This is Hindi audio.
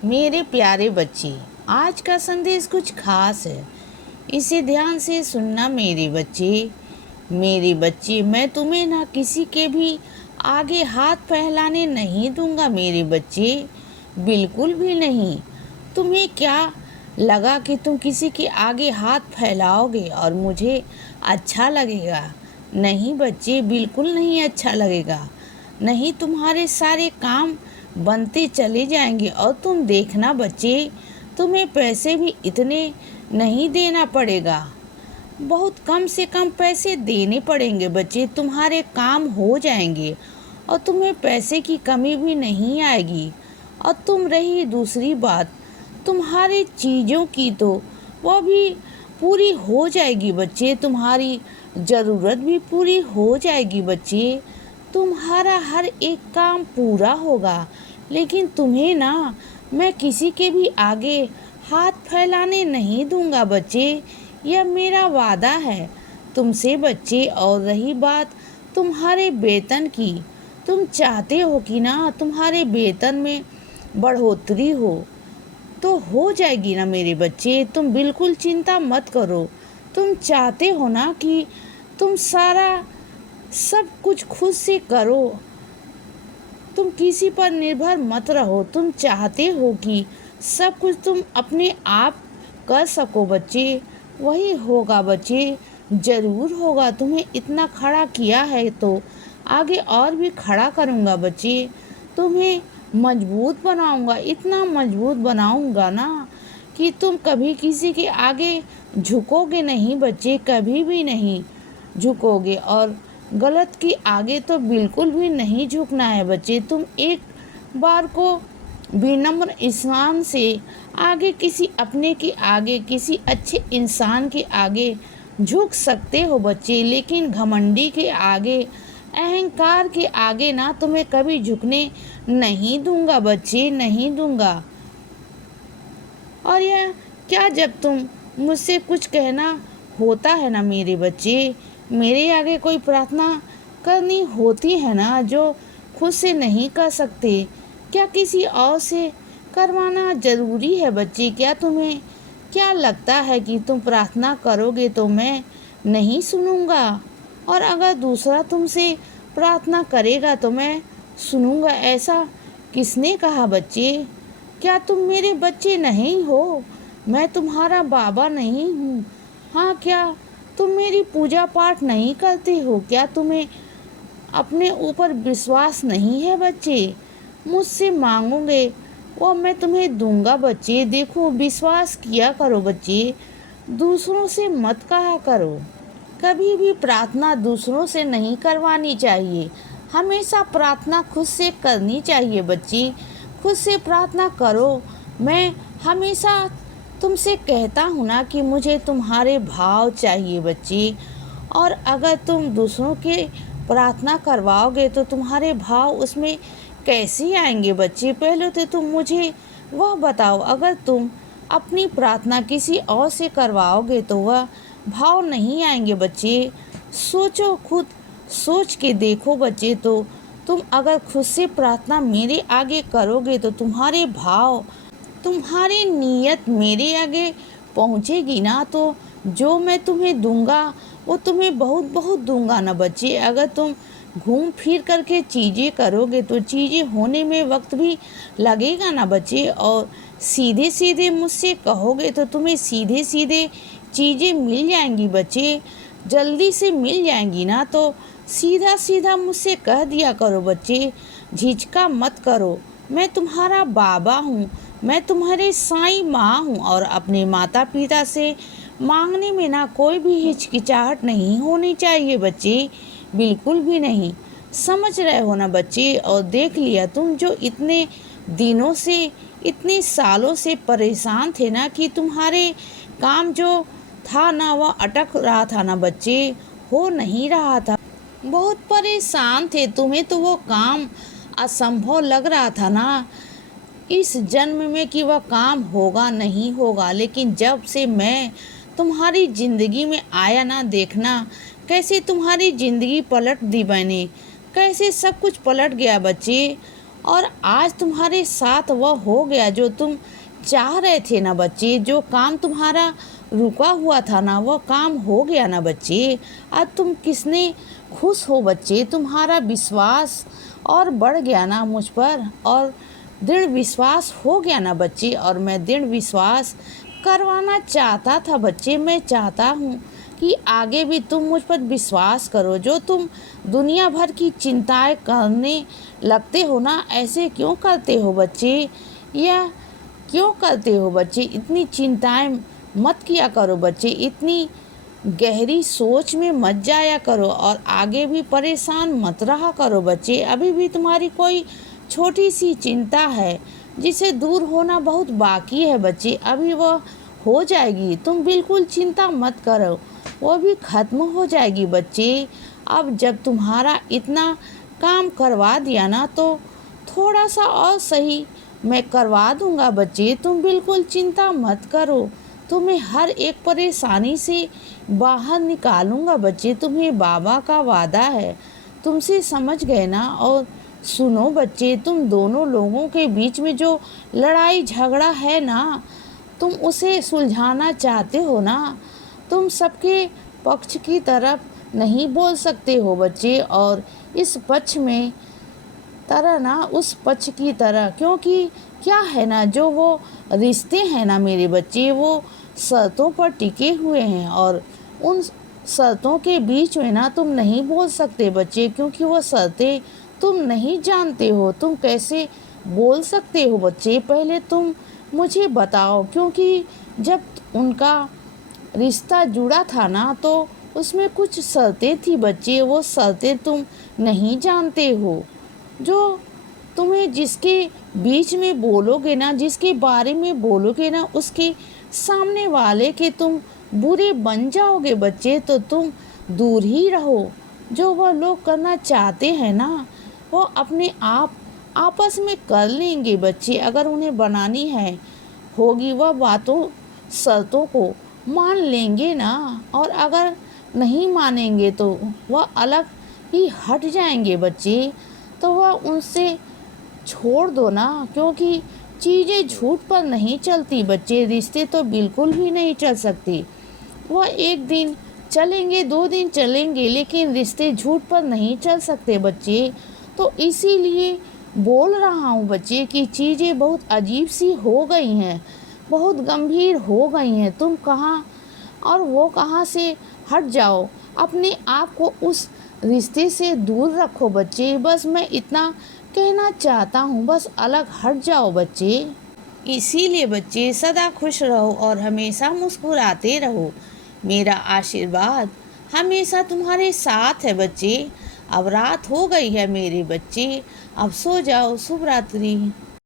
मेरे प्यारे बच्चे, आज का संदेश कुछ खास है। इसे ध्यान से सुनना मेरे बच्चे। मेरे बच्चे, मैं तुम्हें ना किसी के भी आगे हाथ फैलाने नहीं दूंगा मेरे बच्चे, बिल्कुल भी नहीं। तुम्हें क्या लगा कि तुम किसी के आगे हाथ फैलाओगे और मुझे अच्छा लगेगा? नहीं बच्चे, बिल्कुल नहीं अच्छा लगेगा। नहीं, तुम्हारे सारे काम बनते चले जाएंगे और तुम देखना बच्चे, तुम्हें पैसे भी इतने नहीं देना पड़ेगा। बहुत कम से कम पैसे देने पड़ेंगे बच्चे, तुम्हारे काम हो जाएंगे और तुम्हें पैसे की कमी भी नहीं आएगी। और तुम रही दूसरी बात, तुम्हारी चीज़ों की, तो वह भी पूरी हो जाएगी बच्चे, तुम्हारी ज़रूरत भी पूरी हो जाएगी बच्चे। तुम्हारा हर एक काम पूरा होगा। लेकिन तुम्हें ना मैं किसी के भी आगे हाथ फैलाने नहीं दूंगा बच्चे, यह मेरा वादा है तुमसे बच्चे। और रही बात तुम्हारे वेतन की, तुम चाहते हो कि ना तुम्हारे वेतन में बढ़ोतरी तो हो जाएगी ना मेरे बच्चे, तुम बिल्कुल चिंता मत करो। तुम चाहते हो ना कि तुम सारा सब कुछ खुद से करो, तुम किसी पर निर्भर मत रहो। तुम चाहते हो कि सब कुछ तुम अपने आप कर सको बच्चे, वही होगा बच्चे, ज़रूर होगा। तुम्हें इतना खड़ा किया है तो आगे और भी खड़ा करूँगा बच्चे, तुम्हें मजबूत बनाऊँगा, इतना मजबूत बनाऊँगा ना कि तुम कभी किसी के आगे झुकोगे नहीं बच्चे, कभी भी नहीं झुकोगे। और गलत के आगे तो बिल्कुल भी नहीं झुकना है बच्चे। तुम एक बार को विनम्र इंसान से आगे, किसी अपने के आगे, किसी अच्छे इंसान के आगे झुक सकते हो बच्चे, लेकिन घमंडी के आगे, अहंकार के आगे ना तुम्हें कभी झुकने नहीं दूंगा बच्चे, नहीं दूंगा। और यह क्या, जब तुम मुझसे कुछ कहना होता है ना मेरे बच्चे, मेरे आगे कोई प्रार्थना करनी होती है ना जो खुद से नहीं कर सकते, क्या किसी और से करवाना ज़रूरी है बच्चे? क्या तुम्हें क्या लगता है कि तुम प्रार्थना करोगे तो मैं नहीं सुनूंगा, और अगर दूसरा तुमसे प्रार्थना करेगा तो मैं सुनूंगा? ऐसा किसने कहा बच्चे? क्या तुम मेरे बच्चे नहीं हो? मैं तुम्हारा बाबा नहीं हूँ? हाँ, क्या तुम मेरी पूजा पाठ नहीं करते हो? क्या तुम्हें अपने ऊपर विश्वास नहीं है बच्चे? मुझसे मांगोगे वो मैं तुम्हें दूंगा बच्चे। देखो, विश्वास किया करो बच्चे, दूसरों से मत कहा करो। कभी भी प्रार्थना दूसरों से नहीं करवानी चाहिए, हमेशा प्रार्थना खुद से करनी चाहिए बच्चे। खुद से प्रार्थना करो। मैं हमेशा तुमसे कहता हूँ ना कि मुझे तुम्हारे भाव चाहिए बच्चे, और अगर तुम दूसरों के प्रार्थना करवाओगे तो तुम्हारे भाव उसमें कैसे आएंगे बच्चे? पहले तो तुम मुझे वह बताओ, अगर तुम अपनी प्रार्थना किसी और से करवाओगे तो वह भाव नहीं आएंगे बच्चे। सोचो, खुद सोच के देखो बच्चे, तो तुम अगर खुद से प्रार्थना मेरे आगे करोगे तो तुम्हारे भाव, तुम्हारी नीयत मेरे आगे पहुँचेगी ना, तो जो मैं तुम्हें दूंगा वो तुम्हें बहुत बहुत दूंगा ना बच्चे। अगर तुम घूम फिर करके चीज़ें करोगे तो चीज़ें होने में वक्त भी लगेगा ना बच्चे, और सीधे सीधे मुझसे कहोगे तो तुम्हें सीधे सीधे चीज़ें मिल जाएंगी बच्चे, जल्दी से मिल जाएंगी ना। तो सीधा सीधा मुझसे कह दिया करो बच्चे, झिझका मत करो। मैं तुम्हारा बाबा हूँ, मैं तुम्हारे साईं माँ हूँ, और अपने माता पिता से मांगने में ना कोई भी हिचकिचाहट नहीं होनी चाहिए बच्चे, बिल्कुल भी नहीं। समझ रहे हो ना बच्चे? और देख लिया, तुम जो इतने दिनों से, इतने सालों से परेशान थे ना कि तुम्हारे काम जो था ना वह अटक रहा था ना बच्चे, हो नहीं रहा था, बहुत परेशान थे। तुम्हें तो वो काम असंभव लग रहा था ना इस जन्म में कि वह काम होगा नहीं होगा। लेकिन जब से मैं तुम्हारी ज़िंदगी में आया ना, देखना कैसे तुम्हारी ज़िंदगी पलट दी मैंने, कैसे सब कुछ पलट गया बच्चे। और आज तुम्हारे साथ वह हो गया जो तुम चाह रहे थे ना बच्चे। जो काम तुम्हारा रुका हुआ था ना, वह काम हो गया ना बच्चे। आज तुम किसने खुश हो बच्चे। तुम्हारा विश्वास और बढ़ गया ना मुझ पर, और दृढ़ विश्वास हो गया ना बच्चे। और मैं दृढ़ विश्वास करवाना चाहता था बच्चे। मैं चाहता हूँ कि आगे भी तुम मुझ पर विश्वास करो। जो तुम दुनिया भर की चिंताएं करने लगते हो ना, ऐसे क्यों करते हो बच्चे। या क्यों करते हो बच्चे। इतनी चिंताएं मत किया करो बच्चे। इतनी गहरी सोच में मत जाया करो और आगे भी परेशान मत रहा करो बच्चे। अभी भी तुम्हारी कोई छोटी सी चिंता है जिसे दूर होना बहुत बाकी है बच्चे। अभी वह हो जाएगी। तुम बिल्कुल चिंता मत करो, वो भी ख़त्म हो जाएगी बच्चे। अब जब तुम्हारा इतना काम करवा दिया ना, तो थोड़ा सा और सही मैं करवा दूंगा बच्चे। तुम बिल्कुल चिंता मत करो। तुम्हें हर एक परेशानी से बाहर निकालूंगा बच्चे। तुम्हें बाबा का वादा है। तुमसे समझ गए ना। और सुनो बच्चे, तुम दोनों लोगों के बीच में जो लड़ाई झगड़ा है ना, तुम उसे सुलझाना चाहते हो ना। तुम सबके पक्ष की तरफ नहीं बोल सकते हो बच्चे, और इस पक्ष में तरह ना उस पक्ष की तरह। क्योंकि क्या है ना, जो वो रिश्ते हैं ना मेरे बच्चे, वो शर्तों पर टिके हुए हैं। और उन शर्तों के बीच में ना तुम नहीं बोल सकते बच्चे, क्योंकि वो शर्तें तुम नहीं जानते हो। तुम कैसे बोल सकते हो बच्चे। पहले तुम मुझे बताओ, क्योंकि जब उनका रिश्ता जुड़ा था ना, तो उसमें कुछ शर्तें थी बच्चे। वो शर्तें तुम नहीं जानते हो। जो तुम्हें जिसके बीच में बोलोगे ना, जिसके बारे में बोलोगे ना, उसके सामने वाले के तुम बुरे बन जाओगे बच्चे। तो तुम दूर ही रहो। जो वह लोग करना चाहते हैं ना, वो अपने आप आपस में कर लेंगे बच्चे। अगर उन्हें बनानी है होगी, वह बातों शर्तों को मान लेंगे ना। और अगर नहीं मानेंगे तो वह अलग ही हट जाएंगे बच्चे। तो वह उनसे छोड़ दो ना, क्योंकि चीज़ें झूठ पर नहीं चलती बच्चे। रिश्ते तो बिल्कुल भी नहीं चल सकती। वह एक दिन चलेंगे, 2 दिन चलेंगे, लेकिन रिश्ते झूठ पर नहीं चल सकते बच्चे। तो इसीलिए बोल रहा हूँ बच्चे कि चीज़ें बहुत अजीब सी हो गई हैं, बहुत गंभीर हो गई हैं। तुम कहाँ और वो कहाँ से हट जाओ। अपने आप को उस रिश्ते से दूर रखो बच्चे। बस मैं इतना कहना चाहता हूँ, बस अलग हट जाओ बच्चे। इसीलिए बच्चे सदा खुश रहो और हमेशा मुस्कुराते रहो। मेरा आशीर्वाद हमेशा तुम्हारे साथ है बच्चे। अब रात हो गई है मेरे बच्चे, अब सो जाओ। शुभ रात्रि।